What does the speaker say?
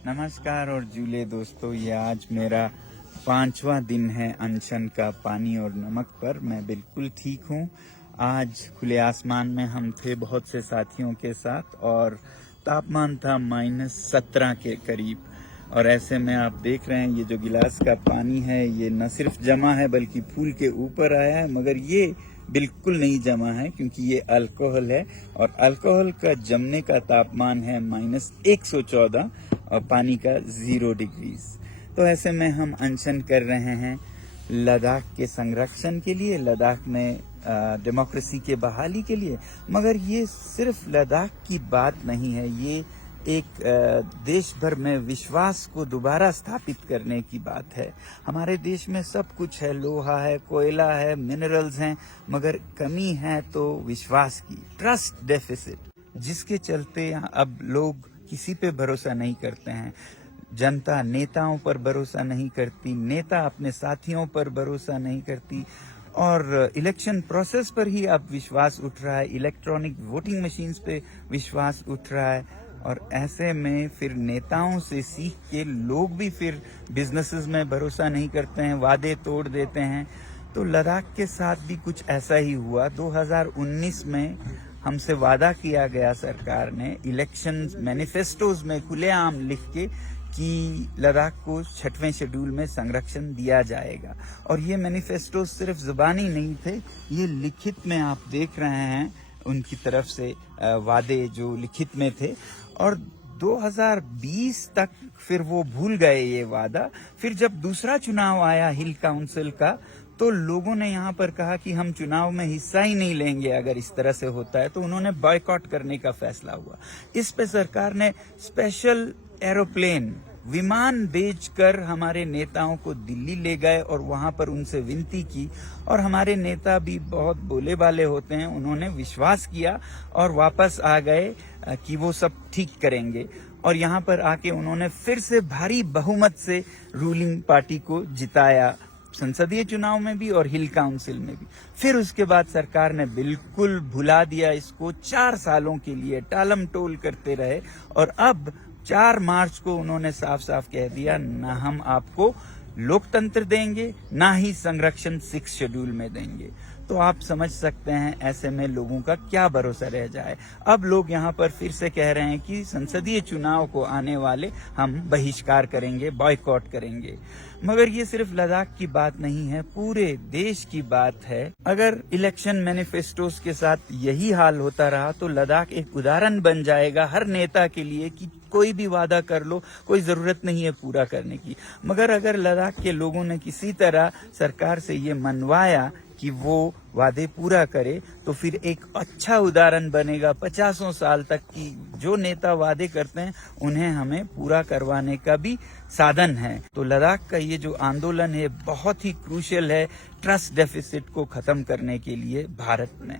नमस्कार और जूले दोस्तों, ये आज मेरा 5वां दिन है अनशन का पानी और नमक पर। मैं बिल्कुल ठीक हूँ। आज खुले आसमान में हम थे बहुत से साथियों के साथ और तापमान था -17 के करीब। और ऐसे में आप देख रहे हैं ये जो गिलास का पानी है ये न सिर्फ जमा है बल्कि फूल के ऊपर आया है, मगर ये बिल्कुल नहीं जमा है क्योंकि ये अल्कोहल है और अल्कोहल का जमने का तापमान है -114 और पानी का 0 डिग्रीज। तो ऐसे में हम अनशन कर रहे हैं लद्दाख के संरक्षण के लिए, लद्दाख में डेमोक्रेसी के बहाली के लिए। मगर ये सिर्फ लद्दाख की बात नहीं है, ये एक देश भर में विश्वास को दोबारा स्थापित करने की बात है। हमारे देश में सब कुछ है, लोहा है, कोयला है, मिनरल्स हैं, मगर कमी है तो विश्वास की, ट्रस्ट डेफिसिट, जिसके चलते अब लोग किसी पे भरोसा नहीं करते हैं। जनता नेताओं पर भरोसा नहीं करती, नेता अपने साथियों पर भरोसा नहीं करती और इलेक्शन प्रोसेस पर ही अब विश्वास उठ रहा है, इलेक्ट्रॉनिक वोटिंग मशीन्स पे विश्वास उठ रहा है। और ऐसे में फिर नेताओं से सीख के लोग भी फिर बिजनेसेस में भरोसा नहीं करते हैं, वादे तोड़ देते हैं। तो लद्दाख के साथ भी कुछ ऐसा ही हुआ। 2019 में हमसे वादा किया गया सरकार ने इलेक्शन मैनिफेस्टोज में खुलेआम लिख के कि लद्दाख को 6वें शेड्यूल में संरक्षण दिया जाएगा। और ये मैनिफेस्टो सिर्फ जुबानी नहीं थे, ये लिखित में आप देख रहे हैं उनकी तरफ से वादे जो लिखित में थे। और 2020 तक फिर वो भूल गए ये वादा। फिर जब दूसरा चुनाव आया हिल काउंसिल का, तो लोगों ने यहाँ पर कहा कि हम चुनाव में हिस्सा ही नहीं लेंगे अगर इस तरह से होता है, तो उन्होंने बॉयकॉट करने का फैसला हुआ। इस पे सरकार ने स्पेशल एरोप्लेन, विमान भेजकर हमारे नेताओं को दिल्ली ले गए और वहां पर उनसे विनती की। और हमारे नेता भी बहुत भोले भाले होते हैं, उन्होंने विश्वास किया और वापस आ गए कि वो सब ठीक करेंगे। और यहाँ पर आके उन्होंने फिर से भारी बहुमत से रूलिंग पार्टी को जिताया, संसदीय चुनाव में भी और हिल काउंसिल में भी। फिर उसके बाद सरकार ने बिल्कुल भुला दिया इसको, 4 सालों के लिए टालम टोल करते रहे। और अब 4 मार्च को उन्होंने साफ साफ कह दिया, ना हम आपको लोकतंत्र देंगे, ना ही संरक्षण 6 शेड्यूल में देंगे। तो आप समझ सकते हैं ऐसे में लोगों का क्या भरोसा रह जाए। अब लोग यहाँ पर फिर से कह रहे हैं कि संसदीय चुनाव को आने वाले हम बहिष्कार करेंगे, बॉयकॉट करेंगे। मगर ये सिर्फ लद्दाख की बात नहीं है, पूरे देश की बात है। अगर इलेक्शन मैनिफेस्टोस के साथ यही हाल होता रहा तो लद्दाख एक उदाहरण बन जाएगा हर नेता के लिए कि कोई भी वादा कर लो, कोई जरूरत नहीं है पूरा करने की। मगर अगर लद्दाख के लोगों ने किसी तरह सरकार से ये मनवाया कि वो वादे पूरा करे, तो फिर एक अच्छा उदाहरण बनेगा 50 साल तक की जो नेता वादे करते हैं उन्हें हमें पूरा करवाने का भी साधन है। तो लद्दाख का ये जो आंदोलन है बहुत ही क्रूशियल है ट्रस्ट डेफिसिट को खत्म करने के लिए भारत में।